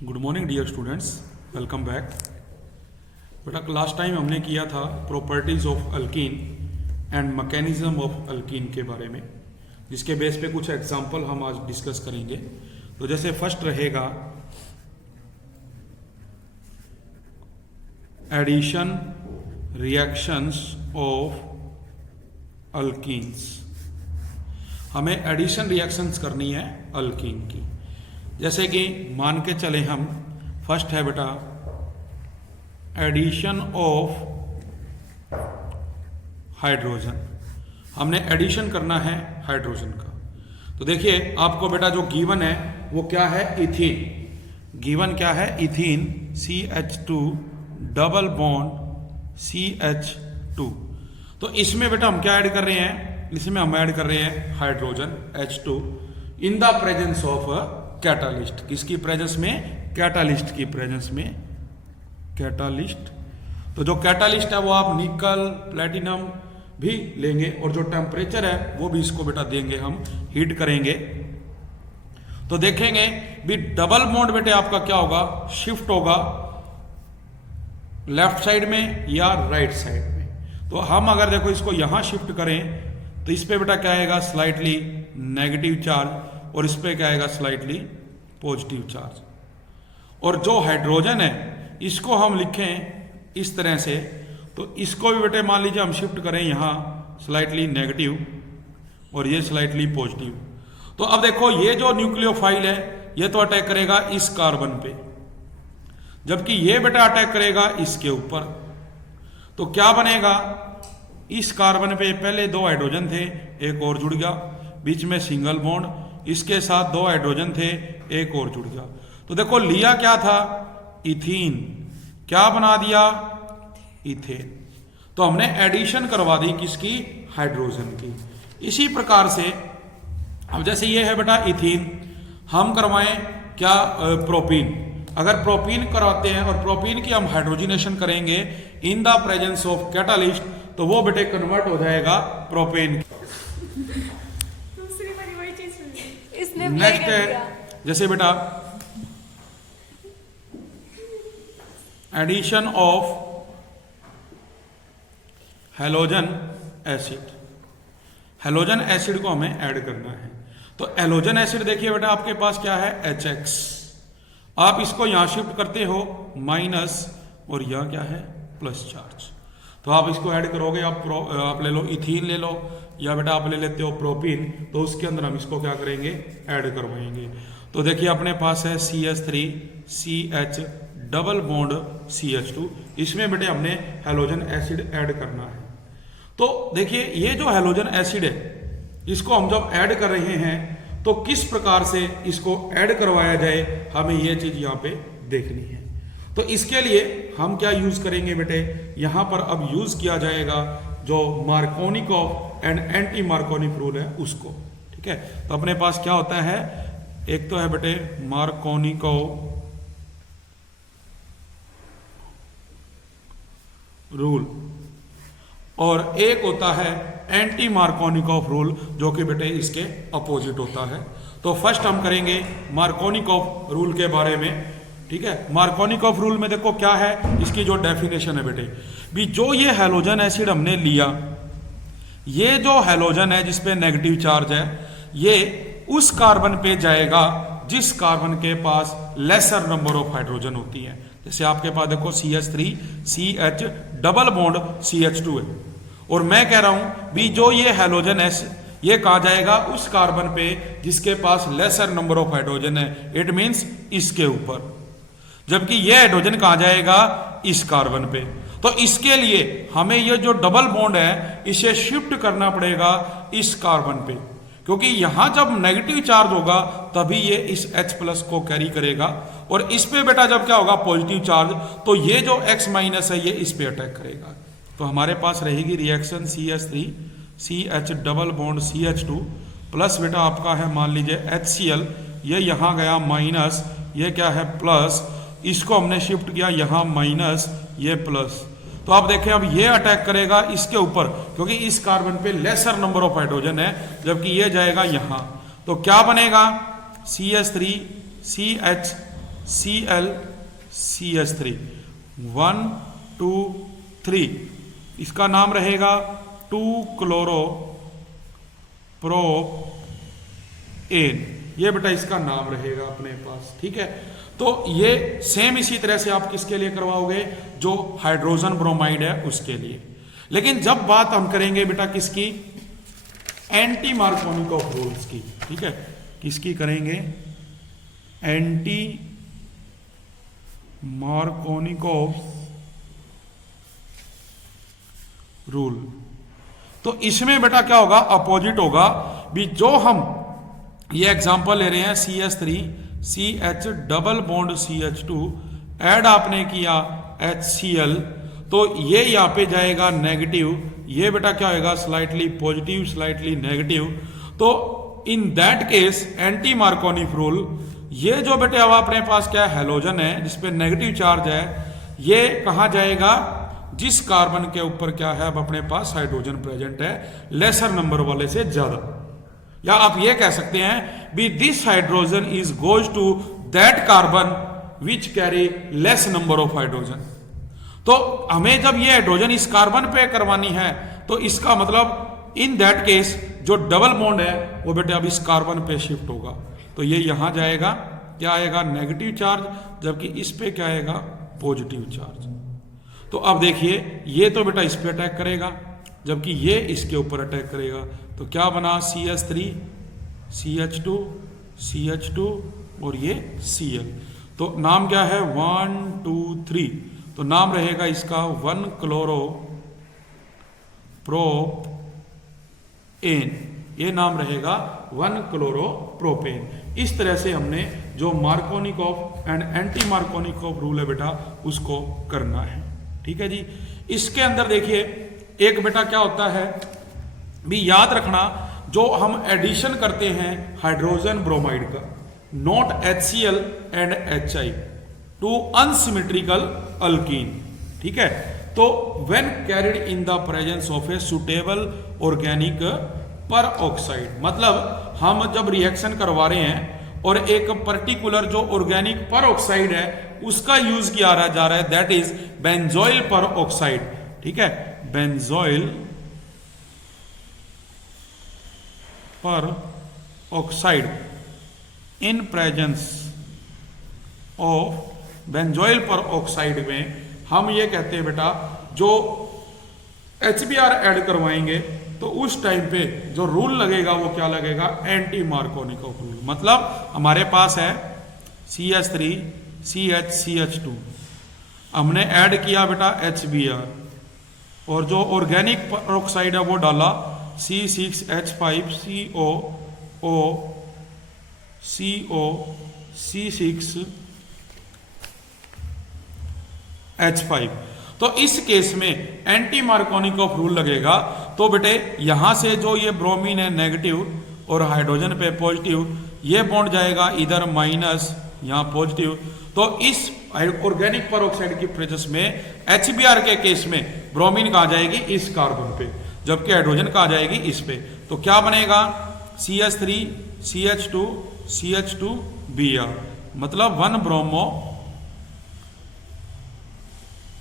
Good morning dear students, welcome back. बेटा last time हमने किया था properties of alkene and mechanism of alkene के बारे में, जिसके बेस पे कुछ एग्जांपल हम आज डिस्कस करेंगे। तो जैसे फर्स्ट रहेगा एडिशन रिएक्शंस ऑफ अल्कीन्स। हमें एडिशन रिएक्शंस करनी है अल्कीन की। जैसे कि मान के चले हम, फर्स्ट है बेटा एडिशन ऑफ हाइड्रोजन। हमने एडिशन करना है हाइड्रोजन का। तो देखिए आपको बेटा जो गिवन है वो क्या है, इथीन। गिवन क्या है, ethene CH2 double bond CH2। तो इसमें बेटा हम क्या ऐड कर रहे हैं, इसमें हम ऐड कर रहे हैं hydrogen H2 in the presence of catalyst. किसकी प्रेजेंस में, कैटालिस्ट की प्रेजेंस में। कैटालिस्ट, तो जो कैटालिस्ट है वो आप निकल प्लेटिनम भी लेंगे और जो टेम्परेचर है वो भी इसको बेटा देंगे, हम हीट करेंगे। तो देखेंगे भी डबल बॉन्ड बेटे आपका क्या होगा, शिफ्ट होगा लेफ्ट साइड में या राइट साइड में। तो हम अगर देखो इसको यहां शिफ्ट करें तो इस पे बेटा क्या आएगा, स्लाइटली नेगेटिव चार्ज, और इस पे क्या आएगा, स्लाइटली पॉजिटिव चार्ज। और जो हाइड्रोजन है इसको हम लिखें इस तरह से, तो इसको भी बेटे मान लीजिए हम शिफ्ट करें यहां स्लाइटली नेगेटिव और ये स्लाइटली पॉजिटिव। तो अब देखो ये जो न्यूक्लियोफाइल है ये तो अटैक करेगा इस कार्बन पे, जबकि ये बेटा अटैक करेगा इसके ऊपर। तो क्या बनेगा, इस कार्बन पे पहले दो हाइड्रोजन थे, एक और जुड़ गया, बीच में सिंगल बॉन्ड, इसके साथ दो हाइड्रोजन थे, एक और जुड़ गया। तो देखो लिया क्या था, इथीन, क्या बना दिया, इथेन। तो हमने एडिशन करवा दी किसकी, हाइड्रोजन की। इसी प्रकार से अब जैसे ये है बेटा इथीन, हम करवाएं क्या, प्रोपीन। अगर प्रोपीन कराते हैं और प्रोपीन की हम हाइड्रोजिनेशन करेंगे इन द प्रेजेंस ऑफ कैटालिस्ट, तो वो बेटे कन्वर्ट हो जाएगा प्रोपेन। नेक्स्ट है जैसे बेटा addition of halogen acid. Halogen acid को हमें ऐड करना है। तो हैलोजन एसिड देखिए बेटा आपके पास क्या है, HX। आप इसको यहां शिफ्ट करते हो माइनस, और यह क्या है, प्लस चार्ज। तो आप इसको ऐड करोगे, आप ले लो इथीन ले लो, या बेटा आप ले लेते हो प्रोपीन, तो उसके अंदर हम इसको क्या करेंगे, ऐड करवाएंगे। तो देखिए अपने पास है CH3 CH double bond CH2। इसमें बेटे हमने हैलोजन एसिड ऐड करना है। तो देखिए ये जो हैलोजन एसिड है इसको हम जब ऐड कर रहे हैं तो किस प्रकार से इसको ऐड करवाया जाए, हमें ये चीज यहाँ पे देखनी है। तो इसके लिए हम क्या यूज करेंगे बेटे, यहां पर अब यूज किया जाएगा जो Markovnikov and anti Markovnikov rule है उसको। ठीक है, तो अपने पास क्या होता है, एक तो है बेटे मार्कोनिकॉफ रूल और एक होता है एंटी मार्कोनिकॉफ रूल, जो कि बेटे इसके अपोजिट होता है। तो फर्स्ट हम करेंगे मार्कोनिकॉफ रूल के बारे में। ठीक है, मार्कोनिकॉफ रूल में देखो क्या है, इसकी जो डेफिनेशन है बेटे, भी जो ये हैलोजन एसिड हमने लिया, ये जो हैलोजन है जिसपे नेगेटिव चार्ज है, ये उस कार्बन पे जाएगा जिस कार्बन के पास लेसर नंबर ऑफ हाइड्रोजन होती है। जैसे आपके पास देखो CH3 CH double bond CH2 है, और मैं कह रहा हूं भी जो ये हैलोजन है ये कहा जाएगा उस कार्बन पे जिसके पास लेसर नंबर ऑफ हाइड्रोजन है, इट मींस इसके ऊपर, जबकि ये हाइड्रोजन कहा जाएगा इस कार्बन पे। तो इसके लिए हमें ये जो डबल बॉन्ड है इसे शिफ्ट करना पड़ेगा इस कार्बन पे, क्योंकि यहां जब नेगेटिव चार्ज होगा तभी ये इस H+ को कैरी करेगा, और इस पे बेटा जब क्या होगा, पॉजिटिव चार्ज, तो ये जो X- है ये इस पे अटैक करेगा। तो हमारे पास रहेगी reaction CH3 CH double bond CH2 plus बेटा आपका है मान लीजिए HCl, ये यहां गया माइनस, ये क्या है प्लस, इसको हमने शिफ्ट किया यहां माइनस, ये प्लस। तो आप देखें अब ये अटैक करेगा इसके ऊपर, क्योंकि इस कार्बन पे लेसर नंबर ऑफ हाइड्रोजन है, जबकि ये जाएगा यहां। तो क्या बनेगा, CH3 CH ClCH3 1 2 3, इसका नाम रहेगा 2-chloro-प्रोपेन, ये बेटा इसका नाम रहेगा अपने पास। ठीक है, तो ये सेम इसी तरह से आप किसके लिए करवाओगे, जो हाइड्रोजन ब्रोमाइड है उसके लिए। लेकिन जब बात हम करेंगे बेटा किसकी, एंटी मार्कोनिकॉफ रूल्स की, ठीक है, किसकी करेंगे, एंटी मार्कोनिकॉफ रूल। तो इसमें बेटा क्या होगा, अपोजिट होगा भी। जो हम ये एग्जांपल ले रहे हैं CH3 CH double bond CH2 add आपने किया HCl, तो ये यहाँ पे जाएगा नेगेटिव, ये बेटा क्या होगा, स्लाइटली पॉजिटिव स्लाइटली नेगेटिव। तो in that case anti Markovnikov rule, ये जो बेटे अब अपने पास क्या हैलोजन है जिसपे नेगेटिव चार्ज है, ये कहाँ जाएगा, जिस कार्बन के ऊपर क्या है अब अपने पास हाइड्रोजन प्रेजेंट है लेसर नंबर वाले से ज्यादा। या आप ये कह सकते हैं भी this hydrogen is goes to that carbon which carry less number of hydrogen. तो हमें जब ये हाइड्रोजन इस कार्बन पे करवानी है, तो इसका मतलब इन दैट केस जो डबल बॉन्ड है वो बेटे अब इस कार्बन पे शिफ्ट होगा, तो ये यहां जाएगा, क्या आएगा, नेगेटिव चार्ज, जबकि इस पे क्या आएगा, पॉजिटिव चार्ज। तो अब देखिए ये तो बेटा इस पे अटैक करेगा, जबकि ये इसके ऊपर अटैक करेगा, तो क्या बना, CH3 CH2 CH2 और ये Cl। तो नाम क्या है, 1 2 3, तो नाम रहेगा इसका 1-chloro-प्रोपेन, ये नाम रहेगा 1-chloro-प्रोपेन। इस तरह से हमने जो Markovnikov and anti Markovnikov rule है बेटा उसको करना है। ठीक है जी। इसके अंदर देखिए एक बेटा क्या होता है भी, याद रखना, जो हम एडिशन करते हैं हाइड्रोजन ब्रोमाइड का, not HCl and HI to unsymmetrical alkene, ठीक है, तो when carried in the presence of a suitable organic peroxide, मतलब हम जब रिएक्शन करवा रहे हैं और एक पर्टिकुलर जो ऑर्गेनिक पर ऑक्साइड है उसका यूज किया जा रहा है, दैट इज बेंजोइल पर ऑक्साइड। ठीक है, बेंजोइल पर oxide in presence of, benzoyl पर ऑक्साइड में हम ये कहते हैं बेटा जो HBr ऐड करवाएंगे तो उस टाइम पे जो रूल लगेगा वो क्या लगेगा, एंटी मार्कोनिकॉफ रूल। मतलब हमारे पास है CH3 CH CH2, हमने ऐड किया बेटा HBr, और जो ऑर्गेनिक ऑक्साइड है वो डाला C6H5CO C6H5। तो इस केस में एंटी मार्कोनिकॉफ रूल लगेगा। तो बेटे यहां से जो ये ब्रोमीन है नेगेटिव और हाइड्रोजन पे पॉजिटिव, ये बॉन्ड जाएगा इधर माइनस, यहां पॉजिटिव। तो इस ऑर्गेनिक पर ऑक्साइड की प्रेजेंस में HBr के केस में ब्रोमीन कहा जाएगी इस कार्बन पे, जबकि हाइड्रोजन कहा जाएगी इस पे। तो क्या बनेगा, CH3 CH2 CH2Br, मतलब 1-ब्रोमो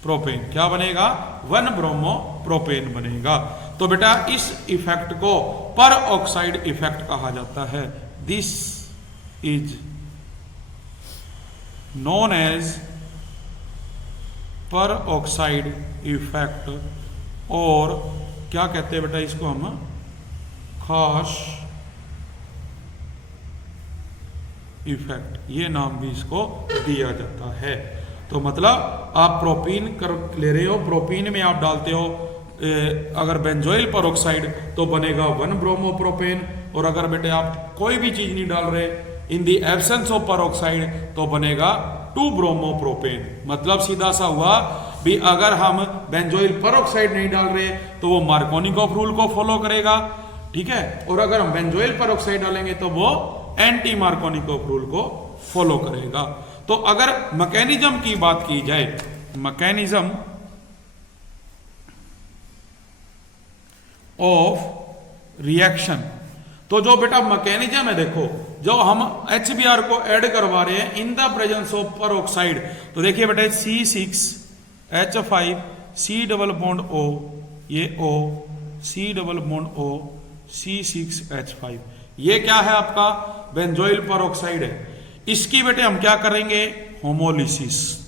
प्रोपेन, क्या बनेगा, 1-ब्रोमो प्रोपेन बनेगा। तो बेटा इस इफेक्ट को पर ऑक्साइड इफेक्ट कहा जाता है। This is known as peroxide effect, और क्या कहते हैं बेटा इसको हम, खास इफेक्ट, ये नाम भी इसको दिया जाता है। तो मतलब आप प्रोपीन कर ले रहे हो, प्रोपीन में आप डालते हो अगर बेंजोइल पर ऑक्साइड तो बनेगा 1-ब्रोमो प्रोपेन, और अगर बेटे आप कोई भी चीज नहीं डाल रहे इन दी एब्सेंस ऑफ पर ऑक्साइड तो बनेगा 2-ब्रोमो प्रोपेन। मतलब सीधा सा हुआ भी अगर हम बेंजोइल पर ऑक्साइड नहीं डाल रहे तो वो मार्कोनिकॉफ रूल को फॉलो करेगा, ठीक है, और अगर हम बेंजोइल पर ऑक्साइड डालेंगे तो वो एंटी मार्कोनिकॉफ रूल को फॉलो करेगा। तो अगर मैकेनिज्म की बात की जाए, मैकेनिज्म ऑफ रिएक्शन, तो जो बेटा मैकेनिज्म है देखो जो हम HBr को ऐड करवा रहे हैं इन द प्रेजेंस ऑफ परऑक्साइड, तो देखिए बेटे C6H5 C double bond O, ये O C double bond O C6H5, ये क्या है आपका बेंजोइल परऑक्साइड है। इसकी बेटे हम क्या करेंगे होमोलिसिस।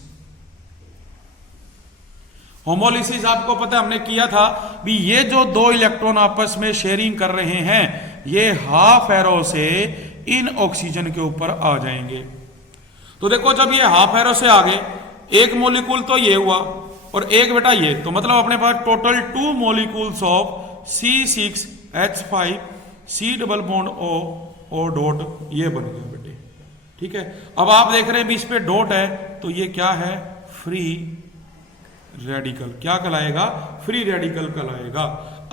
होमोलिसिस आपको पता है हमने किया था भी, ये जो दो इलेक्ट्रॉन आपस में शेयरिंग कर रहे हैं ये हाफ एरो से इन ऑक्सीजन के ऊपर आ जाएंगे। तो देखो जब ये हाफ एरो से आ गए, एक मॉलिक्यूल तो ये हुआ और एक बेटा ये, तो मतलब अपने पास total 2 molecules of C6H5 C double bond O dot ये बन गया बेटे। ठीक है, अब आप देख रहे हैं भी इस पे डॉट है तो ये क्या है फ्री रेडिकल, क्या कहलाएगा फ्री रेडिकल कहलाएगा।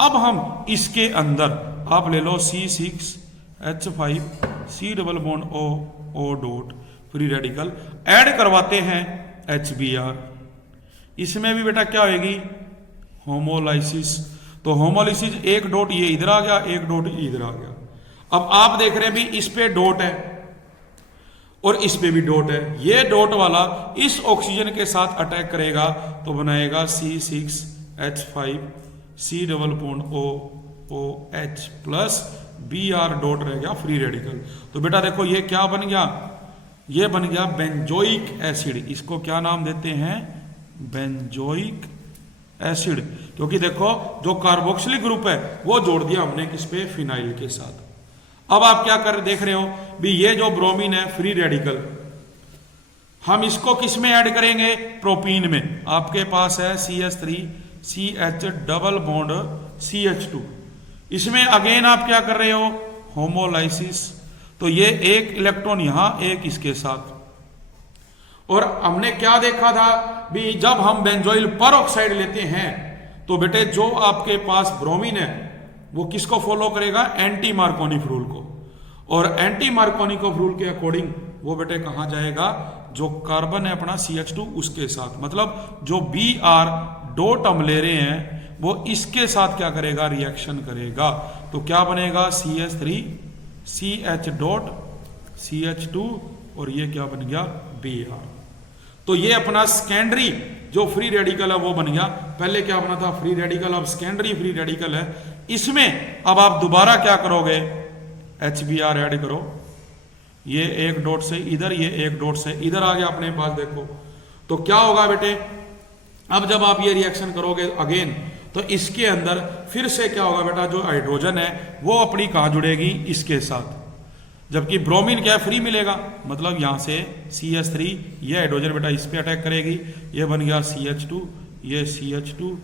अब हम इसके अंदर आप ले लो C6H5 C double bond O dot free radical add करवाते हैं HBr, इसमें भी बेटा क्या होगी होमोलाइसिस। तो होमोलाइसिस एक डॉट ये इधर आ गया, एक डॉट इधर आ गया। अब आप देख रहे हैं भी इस पे डॉट है और इस पे भी डॉट है, ये डॉट वाला इस ऑक्सीजन के साथ अटैक करेगा तो बनाएगा C6H5 C double bond OH plus Br dot रह गया फ्री रेडिकल। तो बेटा देखो ये क्या बन गया, ये बन गया बेंजोइक एसिड। इसको क्या नाम देते हैं बेंजोइक एसिड, क्योंकि देखो जो कार्बोक्सिलिक ग्रुप है वो जोड़ दिया हमने किस पे फिनाइल के साथ। अब आप क्या कर देख रहे हो भी, ये जो ब्रोमीन है फ्री रेडिकल, हम इसको किस में ऐड करेंगे प्रोपीन में। आपके पास है CH3CH डबल बॉन्ड CH2, इसमें अगेन आप क्या कर रहे हो होमोलाइसिस। तो ये एक इलेक्ट्रॉन यहां एक इसके साथ, और हमने क्या देखा था भी जब हम बेंजोइल परऑक्साइड लेते हैं तो बेटे जो आपके पास ब्रोमीन है वो किसको फॉलो करेगा एंटी मार्कोनिक रूल को, और एंटी मार्कोनिक रूल के अकॉर्डिंग वो बेटे कहां जाएगा जो कार्बन है अपना CH2 उसके साथ, मतलब जो Br डॉट हम ले रहे हैं वो इसके साथ क्या करेगा रिएक्शन करेगा। तो क्या बनेगा CH3CH डॉट CH2 और ये क्या बन गया Br। तो ये अपना सेकेंडरी जो फ्री रेडिकल है वो बन गया। पहले क्या बना था फ्री रेडिकल, अब सेकेंडरी फ्री रेडिकल है। इसमें अब आप दोबारा क्या करोगे HBr ऐड करो, ये एक डॉट से इधर, ये एक डॉट से इधर आ गया अपने पास। देखो तो क्या होगा बेटे, अब जब आप ये रिएक्शन करोगे अगेन तो इसके अंदर फिर से क्या होगा बेटा, जो हाइड्रोजन है वो अपनी कहां जुड़ेगी इसके साथ, जबकि ब्रोमीन क्या फ्री मिलेगा, मतलब यहां से CH3 ये हाइड्रोजन बेटा इस पे अटैक करेगी, ये बन गया CH2, ये CH2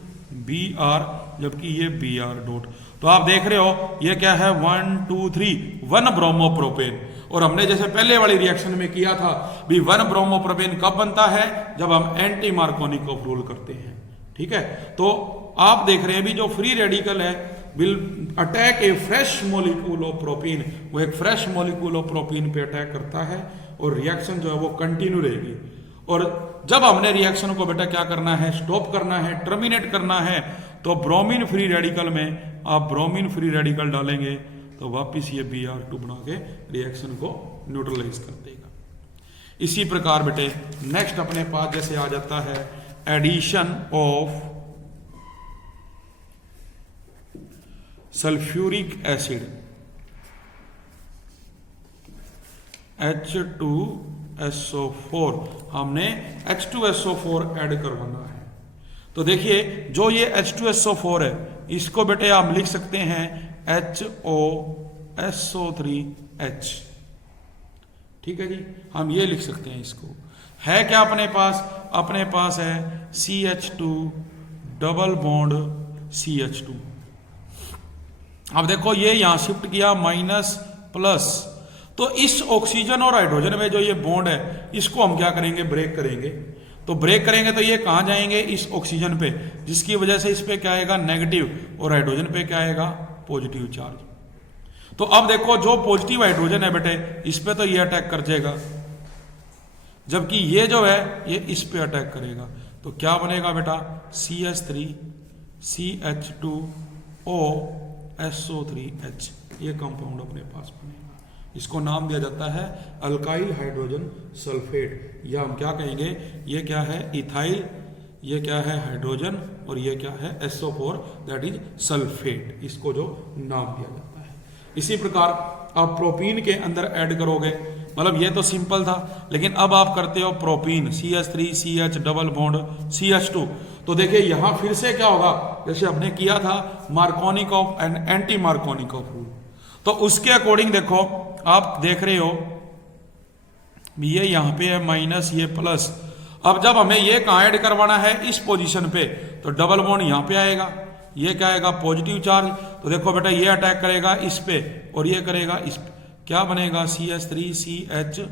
Br, जबकि ये Br डॉट। तो आप देख रहे हो ये क्या है 1 2 3 1 ब्रोमोप्रोपेन। और हमने जैसे पहले वाली रिएक्शन में किया था भी 1 ब्रोमोप्रोपेन कब बनता है जब हम एंटी मार्कोनिकोव रूल करते हैं। ठीक है, तो आप देख रहे हैं भी जो फ्री रेडिकल है will attack A fresh molecule of propene, वो एक फ्रेश मॉलिक्यूल ऑफ प्रोपीन पे अटैक करता है और रिएक्शन जो है वो कंटिन्यू रहेगी। और जब हमने रिएक्शन को बेटा क्या करना है स्टॉप करना है, टर्मिनेट करना है, तो ब्रोमीन फ्री रेडिकल में आप ब्रोमीन फ्री रेडिकल डालेंगे तो वापिस ये Br2 बना के रिएक्शन को न्यूट्रलाइज कर देगा। इसी प्रकार बेटे नेक्स्ट अपने पास जैसे आ जाता है addition of sulphuric acid H2SO4, हमने H2SO4 ऐड करवाना है। तो देखिए जो ये H2SO4 है इसको बेटे आप लिख सकते हैं HOSO3H। ठीक है जी, हम ये लिख सकते हैं इसको। है क्या अपने पास है CH2 डबल बॉन्ड CH2। अब देखो ये यहां शिफ्ट किया माइनस प्लस, तो इस ऑक्सीजन और हाइड्रोजन में जो ये बॉन्ड है इसको हम क्या करेंगे ब्रेक करेंगे। तो ब्रेक करेंगे तो ये कहां जाएंगे इस ऑक्सीजन पे, जिसकी वजह से इस पे क्या आएगा नेगेटिव और हाइड्रोजन पे क्या आएगा पॉजिटिव चार्ज। तो अब देखो जो पॉजिटिव हाइड्रोजन है बेटे इस पे तो ये अटैक कर जाएगा, जबकि ये जो है ये इस पे अटैक करेगा। तो क्या बनेगा बेटा CH3CH2O SO3H, ये कंपाउंड अपने पास बनेगा। इसको नाम दिया जाता है अल्काइल हाइड्रोजन सल्फेट, या हम क्या कहेंगे, ये क्या है इथाइल, ये क्या है हाइड्रोजन, और ये क्या है SO4 दैट इज सल्फेट, इसको जो नाम दिया जाता है। इसी प्रकार आप प्रोपीन के अंदर ऐड करोगे, मतलब ये तो सिंपल था, लेकिन अब आप करते हो propene CH3CH double bond CH2, तो देखिए यहां फिर से क्या होगा, जैसे हमने किया था Markovnikov and anti Markovnikov rule, तो उसके अकॉर्डिंग देखो आप देख रहे हो ये यहां पे है माइनस, ये प्लस। अब जब हमें ये कहाँ ऐड करवाना है, इस पोजीशन पे, तो डबल बॉन्ड यहां पे आएगा, ये क्या आएगा पॉजिटिव चार्ज, तो देखो बेटा ये अटैक करेगा इस पे और ये करेगा इस पे, क्या बनेगा CH3CHO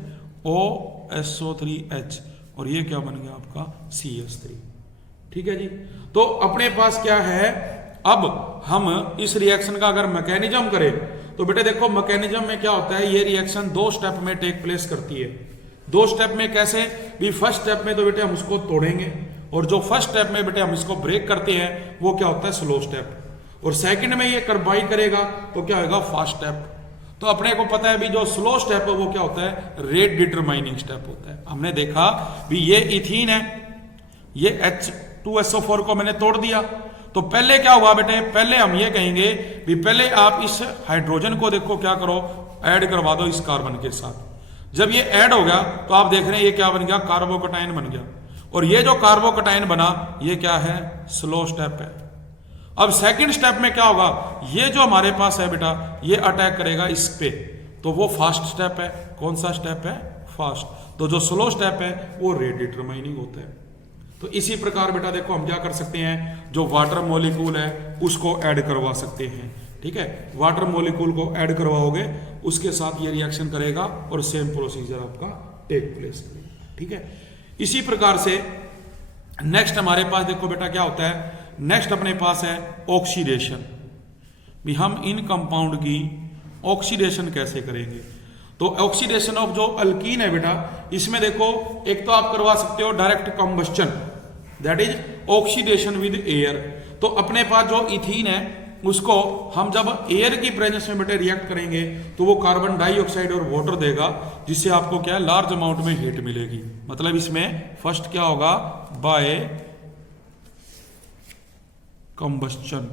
SO3H, और ये क्या बन गया आपका CH3। ठीक है जी, तो अपने पास क्या है, अब हम इस रिएक्शन का अगर मैकेनिज्म करें तो बेटे देखो मैकेनिज्म में क्या होता है, ये रिएक्शन 2 स्टेप में टेक प्लेस करती है। 2 स्टेप में कैसे भी, फर्स्ट स्टेप में तो बेटे हम उसको तोड़ेंगे, और जो फर्स्ट स्टेप में बेटे हम इसको ब्रेक करते हैं वो क्या होता है स्लो स्टेप, और सेकंड में ये कार्बाइन करेगा तो क्या होगा फास्ट स्टेप। तो अपने को पता है भी जो स्लो स्टेप है वो क्या होता है रेट डिटरमाइनिंग स्टेप होता है। हमने देखा भी ये इथीन है, ये H2SO4 को मैंने तोड़ दिया, तो पहले क्या हुआ बेटे, पहले हम ये कहेंगे भी पहले आप इस हाइड्रोजन को देखो क्या करो, ऐड करवा दो इस कार्बन के साथ। जब ये ऐड हो गया तो आप देख रहे हैं ये क्या बन गया, कार्बोकटायन बन गया, और ये जो कार्बोकटायन बना ये क्या है स्लो स्टेप है। अब सेकंड स्टेप में क्या होगा, ये जो हमारे पास है बेटा ये अटैक करेगा इस पे, तो वो फास्ट स्टेप है। कौन सा स्टेप है, फास्ट। तो जो स्लो स्टेप है वो रेट डिटरमाइनिंग होता है। तो इसी प्रकार बेटा देखो हम क्या कर सकते हैं, जो वाटर मॉलिक्यूल है उसको ऐड करवा सकते हैं। ठीक है, वाटर मॉलिक्यूल को ऐड करवाओगे उसके साथ ये रिएक्शन करेगा और सेम प्रोसीजर आपका टेक प्लेस करेगा। ठीक है, इसी प्रकार से नेक्स्ट हमारे पास देखो बेटा क्या होता है, नेक्स्ट अपने पास है ऑक्सीडेशन। भी हम इन कंपाउंड की ऑक्सीडेशन कैसे करेंगे, तो ऑक्सीडेशन ऑफ जो अल्कीन है बेटा, इसमें देखो एक तो आप करवा सकते हो direct combustion, that is oxidation with air. तो अपने पास जो इथीन है उसको हम जब एयर की प्रेजेंस में बेटे रिएक्ट करेंगे तो वो कार्बन डाइऑक्साइड और वाटर देगा, जिससे आपको क्या है लार्ज अमाउंट में हीट मिलेगी। मतलब इसमें फर्स्ट क्या होगा, बाय कंबस्टन,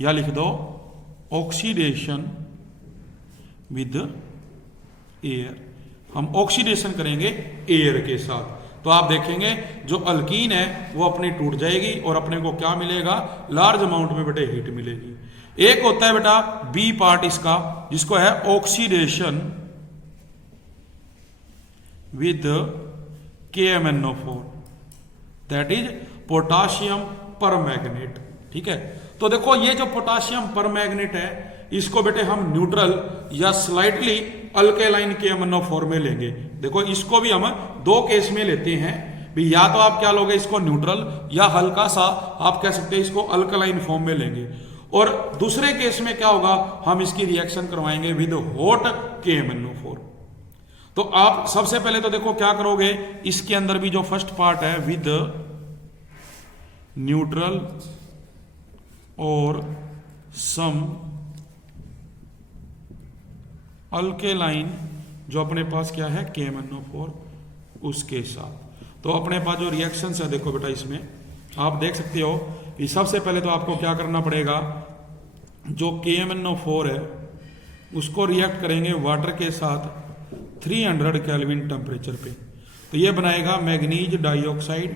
या लिख दो ऑक्सीडेशन विद एयर। हम ऑक्सीडेशन करेंगे एयर के साथ, तो आप देखेंगे जो अल्कीन है वो अपनी टूट जाएगी और अपने को क्या मिलेगा, लार्ज अमाउंट में बेटे हीट मिलेगी। एक होता है बेटा बी पार्ट इसका, जिसको है oxidation with KMnO4, that is potassium permanganate. ठीक है, तो देखो ये जो पोटाशियम परमैंगनेट है इसको बेटे हम न्यूट्रल या स्लाइटली अल्केलाइन KMnO4 में लेंगे। देखो इसको भी हम 2 केस में लेते हैं भी, या तो आप क्या लोगे इसको न्यूट्रल, या हल्का सा आप कह सकते हैं इसको अल्कलाइन फॉर्म में लेंगे। और दूसरे केस में क्या होगा, हम इसकी रिएक्शन करवाएंगे विद हॉट KMnO4। तो आप सबसे पहले तो देखो क्या करोगे, इसके अंदर भी जो फर्स्ट पार्ट है विद न्यूट्रल और सम अल्केलाइन, जो अपने पास क्या है KMnO4 उसके साथ। तो अपने पास जो रिएक्शंस है देखो बेटा इसमें आप देख सकते हो कि सबसे पहले तो आपको क्या करना पड़ेगा, जो KMnO4 है उसको रिएक्ट करेंगे वाटर के साथ 300 केल्विन टेम्परेचर पे, तो ये बनाएगा मैग्नीज डाइऑक्साइड,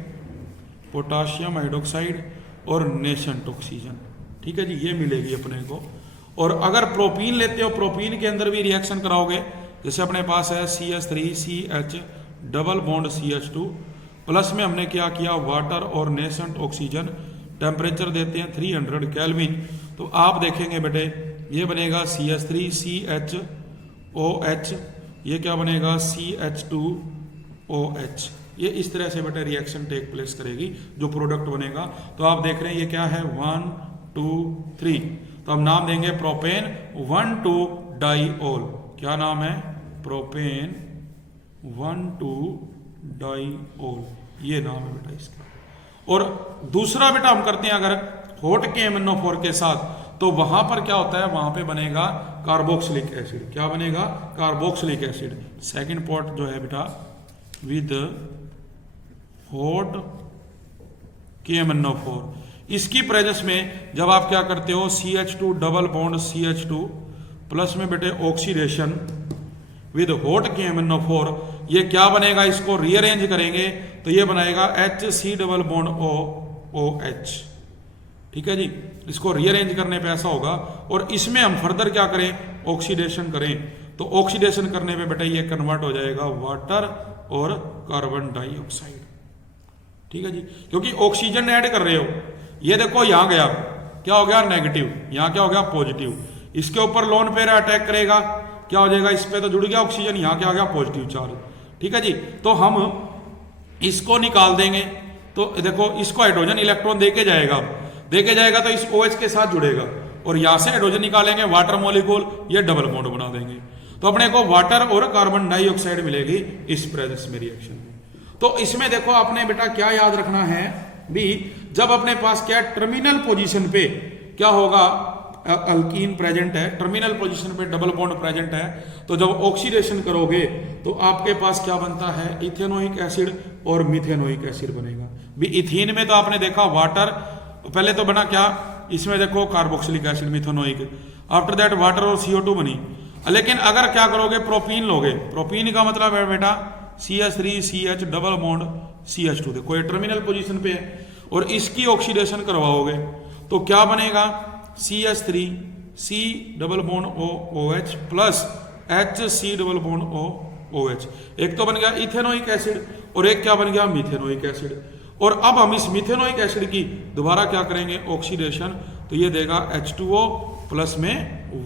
पोटाशियम हाइड्रोक्साइड और नेसेंट ऑक्सीजन। ठीक है जी, ये मिलेगी अपने को। और अगर प्रोपीन लेते हो, प्रोपीन के अंदर भी रिएक्शन कराओगे, जैसे अपने पास है CH3CH double bond CH2 plus में हमने क्या किया वाटर और नेसेंट ऑक्सीजन, टेम्परेचर देते हैं 300 केल्विन, तो आप देखेंगे बेटे ये बनेगा CH3CHOH, ये क्या बनेगा CH2OH। ये इस तरह से बेटे रिएक्शन टेक प्लेस करेगी, जो प्रोडक्ट बनेगा। तो आप देख रहे हैं ये क्या है 1 2 3, तो हम नाम देंगे प्रोपेन 1,2-डाइऑल। क्या नाम है, प्रोपेन 1,2-डाइऑल, ये नाम है बेटा इसका। और दूसरा बेटा हम करते हैं अगर हॉट KMnO4 के साथ, तो वहां पर क्या होता है, वहां पे बनेगा कार्बोक्सिलिक एसिड। क्या बनेगा? Carboxylic acid. सेकंड पॉट जो है बेटा विद हॉट KMnO4, इसकी प्रेजेंस में जब आप क्या करते हो CH2 double bond CH2 plus में बेटे ऑक्सीडेशन विद हॉट KMnO4, ये क्या बनेगा? इसको रीअरेंज करेंगे तो ये बनाएगा HC डबल बॉन्ड OH। ठीक है जी, इसको रीअरेंज करने पे ऐसा होगा। और इसमें हम फर्दर क्या करें? ऑक्सीडेशन करें, तो ऑक्सीडेशन करने पे बेटा ये कन्वर्ट हो जाएगा वाटर और कार्बन डाइऑक्साइड। ठीक है जी, क्योंकि ऑक्सीजन ऐड कर रहे हो। ये देखो यहां गया, क्या हो गया? नेगेटिव। यहां क्या हो गया? पॉजिटिव। इसके ऊपर लोन पेयर अटैक करेगा, क्या हो जाएगा? इस पे तो जुड़ गया ऑक्सीजन, यहां क्या आ गया? Positive charge. ठीक है जी, तो हम इसको निकाल देंगे तो देखो इसको हाइड्रोजन इलेक्ट्रॉन देके जाएगा, देके जाएगा तो इस OH के साथ जुड़ेगा और यहां से हाइड्रोजन निकालेंगे वाटर मॉलिक्यूल, ये डबल बॉन्ड बना देंगे, तो अपने को वाटर और कार्बन डाइऑक्साइड मिलेगी इस प्रेजेंस में रिएक्शन में। तो इसमें देखो आपने बेटा क्या याद रखना है भी, जब अपने पास क्या टर्मिनल पोजीशन पे क्या होगा? अल्कीन प्रेजेंट है, टर्मिनल पोजीशन पे डबल बॉन्ड प्रेजेंट है, तो जब ऑक्सीडेशन करोगे तो आपके पास क्या बनता है? इथेनोइक एसिड और मिथेनोइक एसिड बनेगा। भी इथीन में तो आपने देखा वाटर, पहले तो बना क्या? इसमें देखो carboxylic acid methanoic, after that water और CO2 बनी। लेकिन अगर क्या करोगे? प्रोपीन लोगे, प्रोपीन का मतलब है बेटा CH3CH डबल बॉन्ड CH2, देखो ये टर्मिनल पोजीशन पे है, और इसकी ऑक्सीडेशन करवाओगे तो क्या बनेगा? CH3C double bond OH plus HC double bond OH। एक तो बन गया इथेनोइक एसिड और एक क्या बन गया? Methanoic acid. और अब हम इस मिथेनोइक एसिड की दोबारा क्या करेंगे? ऑक्सीडेशन, तो ये देगा H2O प्लस में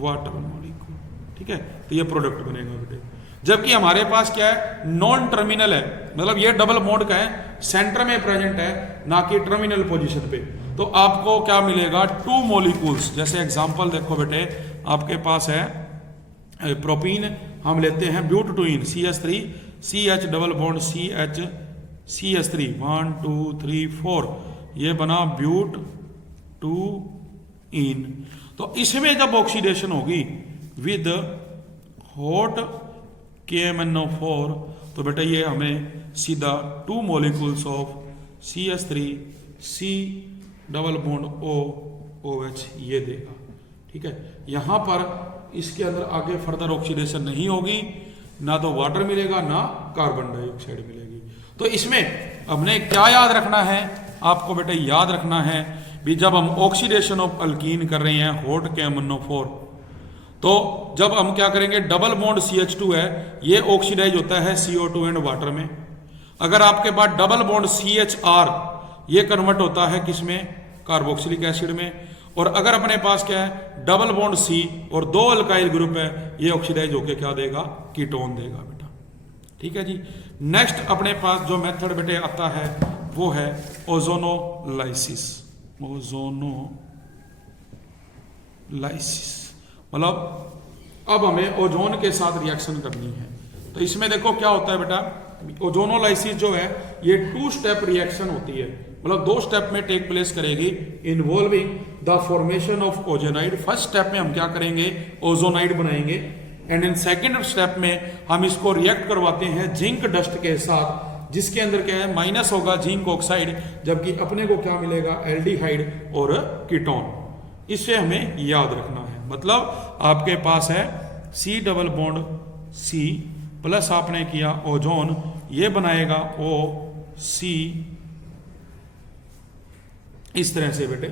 वाटर मॉलिक्यूल। ठीक है, तो ये प्रोडक्ट बनेगा बेटे। जबकि हमारे पास क्या है? नॉन टर्मिनल है, मतलब ये डबल बॉन्ड का है, सेंटर में प्रेजेंट है, ना कि टर्मिनल पोजीशन पे। तो आपको क्या मिलेगा? 2 मॉलिक्यूल्स। जैसे एग्जांपल देखो बेटे, आपके पास है प्रोपीन, हम लेते हैं ब्यूटटूइन CH3 CH double bond CH3 1 2 3 4, ये बना ब्यूट 2 इन। तो इसमें जब ऑक्सीडेशन होगी विद हॉट KMnO4, तो बेटा ये हमें सीधा 2 molecules of CH3C double bond OH ये देगा। ठीक है, यहां पर इसके अंदर आगे फर्दर ऑक्सीडेशन नहीं होगी, ना तो वाटर मिलेगा ना कार्बन डाइऑक्साइड मिलेगी। तो इसमें हमने क्या याद रखना है? आपको बेटे याद रखना है भी, जब हम ऑक्सीडेशन ऑफ अल्कीन कर रहे हैं हॉट KMnO4, तो जब हम क्या करेंगे? डबल बॉन्ड CH2 है, ये ऑक्सीडाइज होता है CO2 एंड वाटर में। अगर आपके पास डबल बॉन्ड CHR, ये कन्वर्ट होता है किसमें? कार्बोक्सिलिक एसिड में। और अगर अपने पास क्या है? डबल बॉन्ड C और 2 अल्काइल ग्रुप है, ये ऑक्सीडाइज होके क्या देगा? कीटोन देगा बेटा। ठीक है जी, नेक्स्ट अपने पास जो मेथड बेटे आता है वो है ओजोनोलाइसिस। मतलब अब हमें ओजोन के साथ रिएक्शन करनी है। तो इसमें देखो क्या होता है बेटा, ओजोनोलाइसिस जो है ये 2 स्टेप रिएक्शन होती है, मतलब 2 स्टेप में टेक प्लेस करेगी, involving the formation of ozonide. First step में हम क्या करेंगे? ओजोनाइड बनाएंगे, एंड इन सेकेंड स्टेप में हम इसको रिएक्ट करवाते हैं जिंक डस्ट के साथ, जिसके अंदर क्या है? माइनस होगा जिंक ऑक्साइड, जबकि अपने को क्या मिलेगा? एल्डिहाइड और कीटोन। इसे हमें याद रखना है। मतलब आपके पास है C double bond C plus आपने किया ओजोन, ये बनाएगा OC इस तरह से बेटे।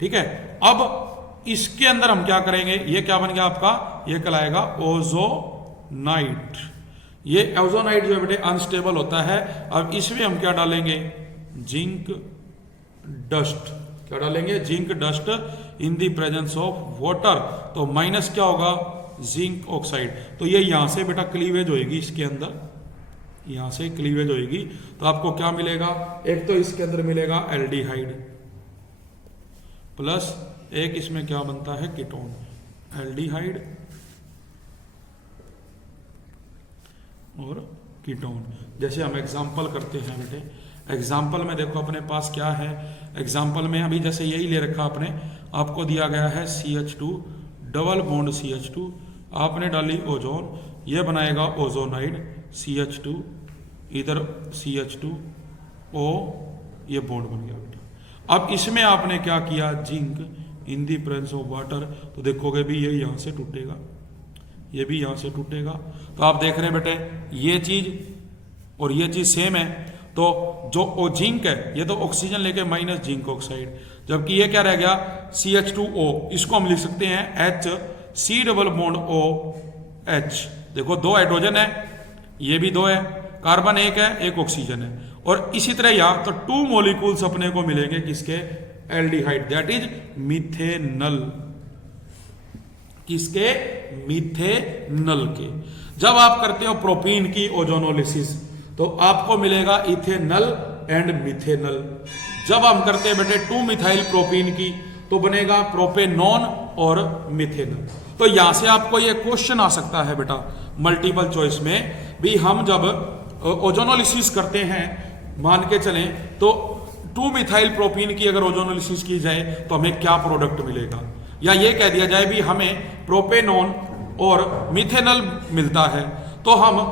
ठीक है, अब इसके अंदर हम क्या करेंगे? ये क्या बन गया आपका? ये कहलाएगा ओजोनाइड। ये ओजोनाइड जो है बेटे अनस्टेबल होता है। अब इसमें हम क्या डालेंगे? Zinc dust. क्या डालेंगे? Zinc dust in the presence of water. तो माइनस क्या होगा? Zinc oxide. तो ये यहां से बेटा क्लीवेज होगी, इसके अंदर यहां से क्लीवेज होगी, तो आपको क्या मिलेगा? एक तो इसके अंदर मिलेगा एल्डिहाइड प्लस एक इसमें क्या बनता है? कीटोन। एल्डिहाइड और कीटोन। जैसे हम एग्जाम्पल करते हैं बेटे, एग्जाम्पल में देखो अपने पास क्या है, एग्जाम्पल में अभी जैसे यही ले रखा आपने, आपको दिया गया है CH2 डबल बॉन्ड CH2, आपने डाली ओजोन, ये बनाएगा ओजोनाइड CH2, इधर CH2O, ये बॉन्ड बन गया बेटा। अब इसमें आपने क्या किया, zinc in the presence of water, तो देखोगे भी ये यहाँ से टूटेगा, ये भी यहाँ से टूटेगा। तो आप देख रहे हैं बेटे ये चीज और ये चीज सेम है, तो जो जिंक है ये तो ऑक्सीजन लेके माइनस जिंक ऑक्साइड, जबकि ये क्या रह गया CH2O, इसको हम लिख सकते हैं HC डबल बॉन्ड OH। देखो 2 हाइड्रोजन है, ये भी 2 है, कार्बन 1 है, 1 ऑक्सीजन है, और इसी तरह यहाँ तो 2 मॉलिक्यूल्स अपने को मिलेंगे किसके, एल्डिहाइड, दैट इज मिथेनल, किसके, मिथेनल के। जब आप करते हो प्रोपीन की ओजोनोलिसिस तो आपको मिलेगा इथेनल एंड मिथेनल। जब हम करते हैं बेटे 2 मिथाइल प्रोपीन की तो बनेगा प्रोपेनॉन और मिथेनल। तो यहां से आपको ये क्वेश्चन आ सकता है बेटा मल्टीपल चॉइस में भी, हम जब ओजोनोलिसिस करते हैं मान के चलें तो 2 मिथाइल प्रोपीन की अगर ओजोनोलिसिस की जाए तो हमें क्या प्रोडक्ट मिलेगा, या ये कह दिया जाए भी हमें प्रोपेनॉन और मिथेनल मिलता है, तो हम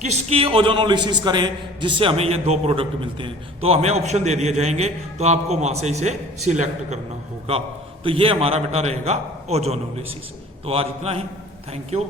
किसकी ओजोनोलिसिस करें जिससे हमें ये 2 प्रोडक्ट मिलते हैं, तो हमें ऑप्शन दे दिए जाएंगे, तो आपको वहां से इसे सिलेक्ट करना होगा। तो ये हमारा बेटा रहेगा ओजोनोलिसिस। तो आज इतना ही, थैंक यू।